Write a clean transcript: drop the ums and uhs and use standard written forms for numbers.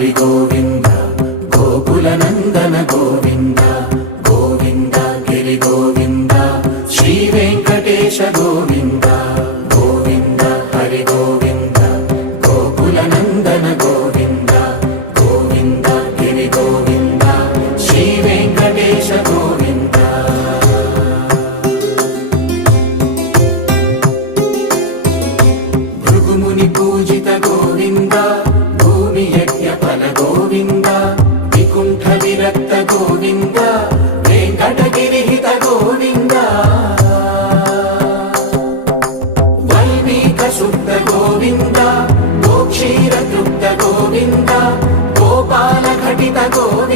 హరి గోవింద గోకుల నందన గోవింద గోవింద గిరి గోవింద శ్రీ వెంకటేశ గోవింద గోవింద హరి గోవింద గోకుల నందన గోవింద గోవింద గిరి గోవింద శ్రీ వెంకటేశ గోవింద భృగుముని పూజిత గోవింద భూమి యజ్ఞ ఫల గోవింద వికుంఠ విరక్త గోవింద వెంకటగిరిహిత గోవింద వైదిక శుద్ధ గోవింద గోక్షీర తృప్త గోవింద గోపాల ఘటిత గోవింద